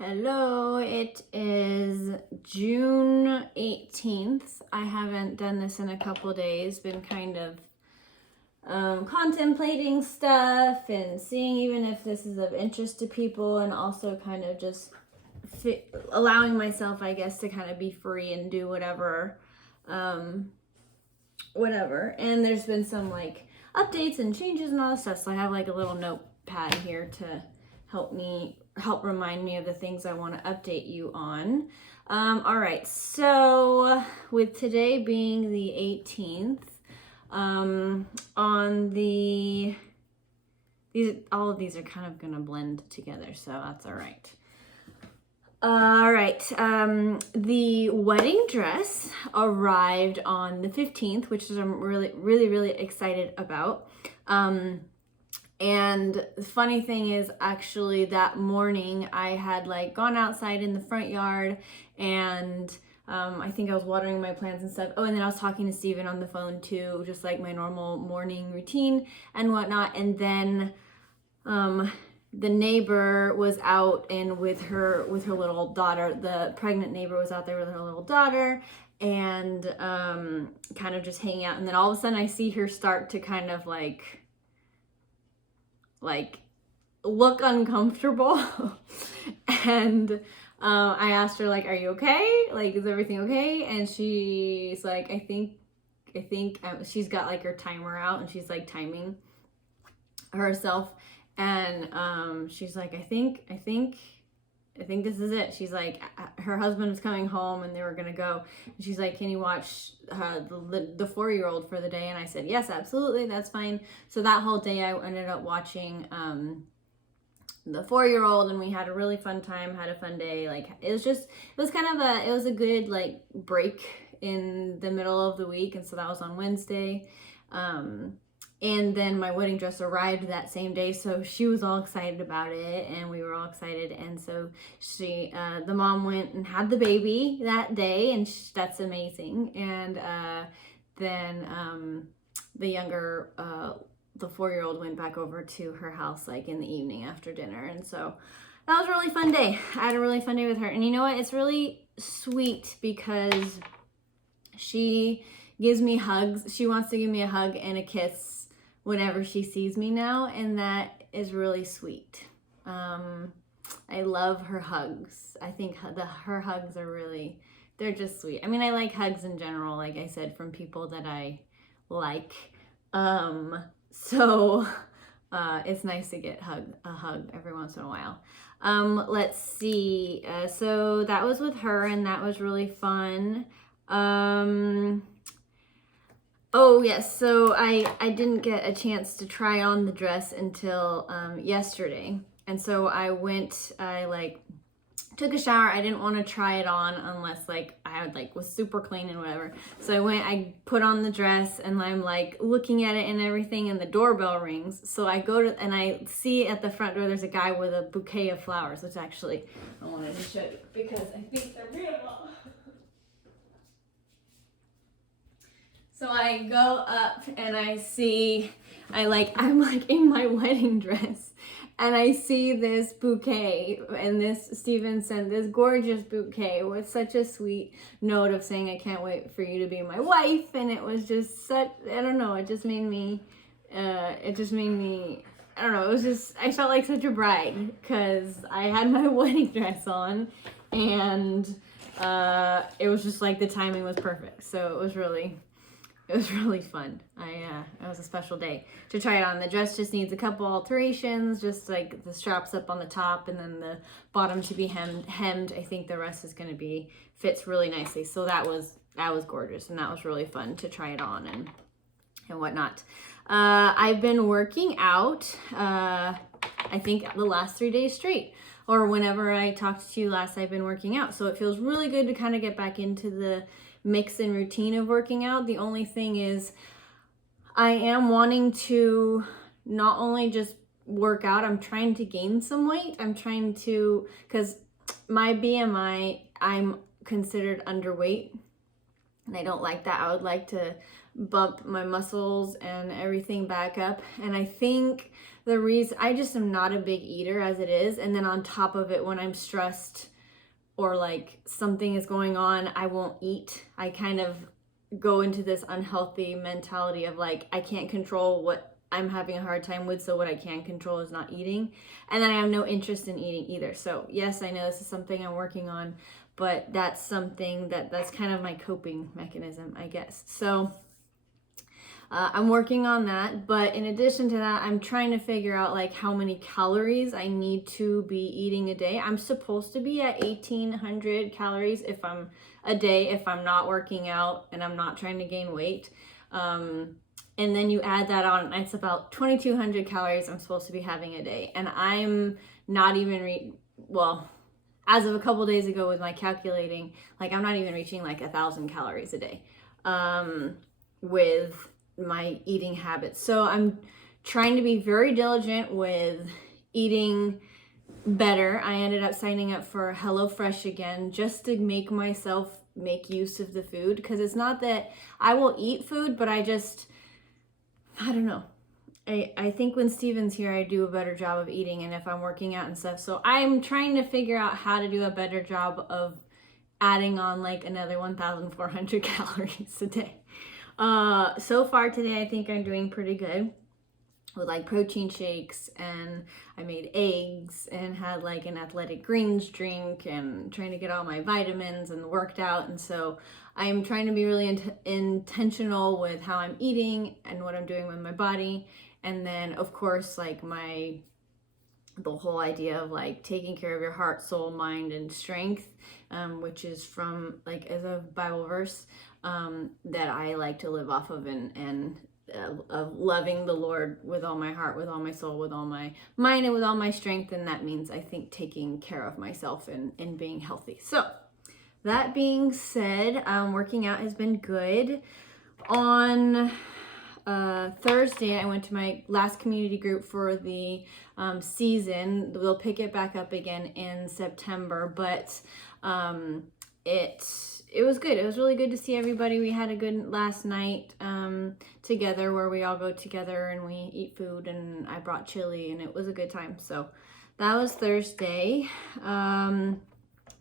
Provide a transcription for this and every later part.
Hello, it is June 18th. I haven't done this in a couple days, been kind of contemplating stuff and seeing even if this is of interest to people, and also kind of just allowing myself, I guess, to kind of be free and do whatever. And there's been some like updates and changes and all that stuff, so I have like a little notepad here to help remind me of the things I want to update you on. All right, so with today being the 18th, all of these are kind of gonna blend together, so that's all right. All right, the wedding dress arrived on the 15th, which I'm really excited about. And the funny thing is, actually, that morning I had like gone outside in the front yard, and I think I was watering my plants and stuff. Oh, and then I was talking to Steven on the phone too, just like my normal morning routine and whatnot. And then the neighbor was out and with her little daughter. The pregnant neighbor was out there with her little daughter, and kind of just hanging out. And then all of a sudden I see her start to kind of like look uncomfortable. And I asked her, like, are you okay? Like, is everything okay? And she's like, I think she's got like her timer out, and she's like timing herself. And she's like, I think this is it. She's like, her husband was coming home and they were gonna go. And she's like, can you watch the 4-year-old for the day? And I said, yes, absolutely, that's fine. So that whole day I ended up watching the 4-year-old, and we had a really fun time, had a fun day. Like, it was a good like break in the middle of the week. And so that was on Wednesday. And then my wedding dress arrived that same day, so she was all excited about it, and we were all excited. And so the mom went and had the baby that day, and that's amazing. And then the younger, the 4-year-old went back over to her house like in the evening after dinner. And so that was a really fun day. I had a really fun day with her. And you know what? It's really sweet because she gives me hugs. She wants to give me a hug and a kiss whenever she sees me now, and that is really sweet. I love her hugs. I think her hugs are they're just sweet. I mean, I like hugs in general, like I said, from people that I like. So it's nice to get a hug every once in a while. Let's see. So that was with her, and that was really fun. Oh yes, so I didn't get a chance to try on the dress until yesterday. And so I took a shower. I didn't want to try it on unless like I was super clean and whatever. So I put on the dress, and I'm like looking at it and everything, and the doorbell rings. So I go to, and I see at the front door there's a guy with a bouquet of flowers, which actually I wanted to show you because I think they're beautiful. So I go up and I'm like in my wedding dress, and I see this bouquet, and Steven sent this gorgeous bouquet with such a sweet note of saying, I can't wait for you to be my wife. And it was just I don't know, it just made me, I don't know, I felt like such a bride because I had my wedding dress on, and it was just like the timing was perfect. So it was really fun. It was a special day to try it on. The dress just needs a couple alterations, just like the straps up on the top, and then the bottom to be hemmed. I think the rest is going to fits really nicely. So that was gorgeous, and that was really fun to try it on and whatnot. I've been working out, I think the last 3 days straight, or whenever I talked to you last, I've been working out. So it feels really good to kind of get back into the mix and routine of working out. The only thing is, I am wanting to not only just work out, I'm trying to gain some weight. Because my BMI, I'm considered underweight, and I don't like that. I would like to bump my muscles and everything back up. And I think the reason I just am not a big eater as it is, and then on top of it, when I'm stressed or like something is going on, I won't eat. I kind of go into this unhealthy mentality of like, I can't control what I'm having a hard time with, so what I can control is not eating. And then I have no interest in eating either. So yes, I know this is something I'm working on, but that's something that's kind of my coping mechanism, I guess. So I'm working on that, but in addition to that, I'm trying to figure out like how many calories I need to be eating a day. I'm supposed to be at 1,800 calories if I'm not working out and I'm not trying to gain weight. And then you add that on, and it's about 2,200 calories I'm supposed to be having a day. And I'm not even, as of a couple days ago with my calculating, like I'm not even reaching like 1,000 calories a day with my eating habits. So I'm trying to be very diligent with eating better. I ended up signing up for HelloFresh again just to make myself make use of the food, because it's not that I will eat food, but I don't know. I think when Steven's here, I do a better job of eating, and if I'm working out and stuff. So I'm trying to figure out how to do a better job of adding on like another 1,400 calories a day. So far today, I think I'm doing pretty good with like protein shakes, and I made eggs and had like an athletic greens drink and trying to get all my vitamins and worked out. And so I'm trying to be really intentional with how I'm eating and what I'm doing with my body. And then of course, like the whole idea of like taking care of your heart, soul, mind, and strength, which is from like as a Bible verse that I like to live off of, and of loving the Lord with all my heart, with all my soul, with all my mind, and with all my strength. And that means, I think, taking care of myself and being healthy. So that being said, working out has been good. On Thursday, I went to my last community group for the season. We'll pick it back up again in September, but it was good. It was really good to see everybody. We had a good last night together where we all go together and we eat food, and I brought chili, and it was a good time. So that was Thursday.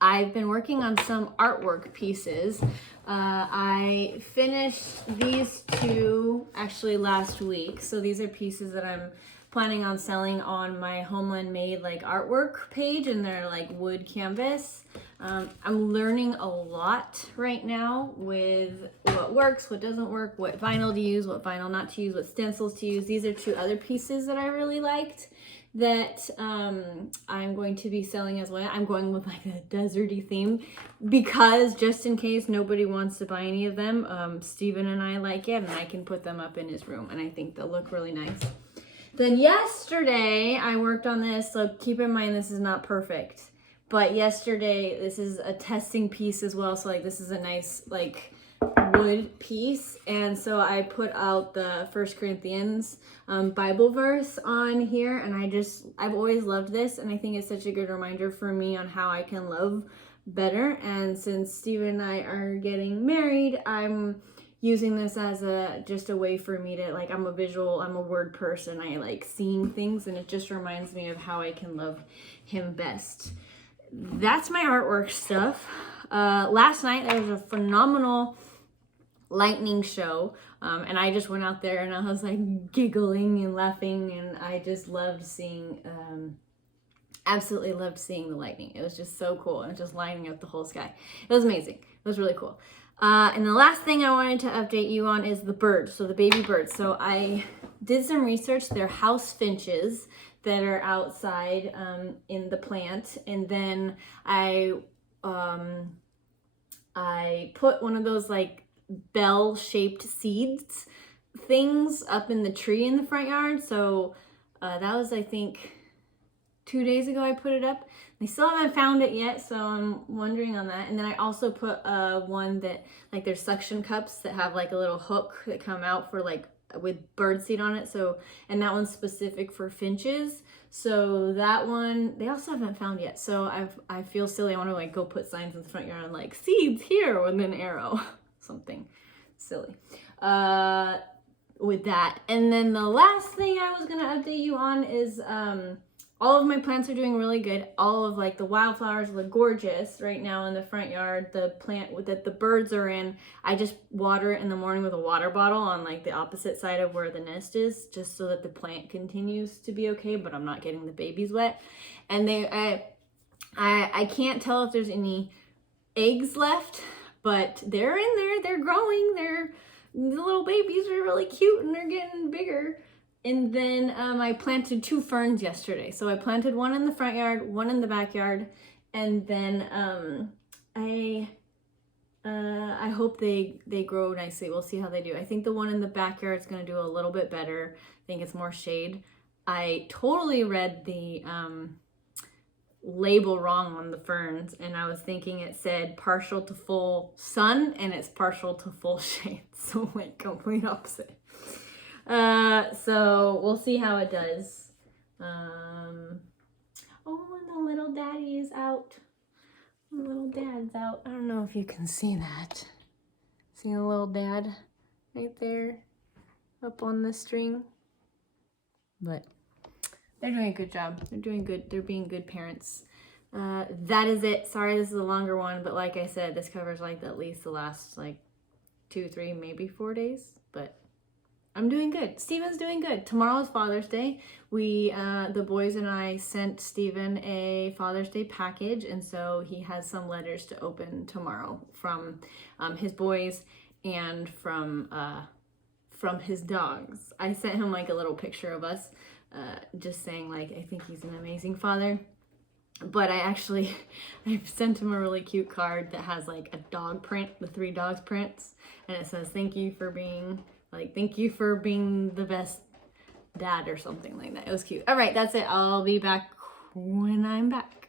I've been working on some artwork pieces. I finished these two actually last week. So these are pieces that I'm planning on selling on my Homeland Made like artwork page, and they're like wood canvas. I'm learning a lot right now with what works, what doesn't work, what vinyl to use, what vinyl not to use, what stencils to use. These are two other pieces that I really liked that I'm going to be selling as well. I'm going with like a deserty theme because just in case nobody wants to buy any of them, Steven and I like it, and I can put them up in his room, and I think they'll look really nice. Then yesterday I worked on this, so keep in mind this is not perfect. But yesterday, this is a testing piece as well. So like this is a nice like wood piece. And so I put out the 1 Corinthians Bible verse on here. And I've always loved this. And I think it's such a good reminder for me on how I can love better. And since Steven and I are getting married, I'm using this as just a way for me to I'm a word person. I like seeing things, and it just reminds me of how I can love him best. That's my artwork stuff. Last night there was a phenomenal lightning show, and I just went out there and I was like giggling and laughing, and I just loved seeing absolutely loved seeing the lightning. It was just so cool, and just lighting up the whole sky. It was amazing. It was really cool. And the last thing I wanted to update you on is the birds, so the baby birds. So I did some research. They're house finches that are outside in the plant, and then I put one of those like bell-shaped seeds things up in the tree in the front yard. So that was, I think, 2 days ago I put it up. They still haven't found it yet, so I'm wondering on that. And then I also put one that like there's suction cups that have like a little hook that come out for like with birdseed on it. So, and that one's specific for finches. So that one they also haven't found yet. So I feel silly. I want to like go put signs in the front yard and like seeds here with an arrow, something silly. with that. And then the last thing I was gonna update you on is all of my plants are doing really good. All of like the wildflowers look gorgeous right now in the front yard. The plant that the birds are in, I just water it in the morning with a water bottle on like the opposite side of where the nest is, just so that the plant continues to be okay, but I'm not getting the babies wet. And I can't tell if there's any eggs left, but they're in there, they're growing, the little babies are really cute and they're getting bigger. And then I planted 2 ferns yesterday. So I planted one in the front yard, one in the backyard, and then I hope they grow nicely. We'll see how they do. I think the one in the backyard is going to do a little bit better. I think it's more shade. I totally read the label wrong on the ferns, and I was thinking it said partial to full sun, and it's partial to full shade. So like complete opposite. So we'll see how it does. Oh, and the little daddy is out. The little dad's out. I don't know if you can see that. See the little dad right there up on the string? But they're doing a good job. They're doing good. They're being good parents. That is it. Sorry, this is a longer one, but like I said, this covers like at least the last like 2, 3, maybe 4 days, but I'm doing good. Steven's doing good. Tomorrow is Father's Day. We, the boys and I sent Steven a Father's Day package, and so he has some letters to open tomorrow from his boys and from his dogs. I sent him like a little picture of us, just saying like, I think he's an amazing father. But I sent him a really cute card that has like a dog print, the 3 dogs prints, and it says, thank you for being the best dad or something like that. It was cute. All right, that's it. I'll be back when I'm back.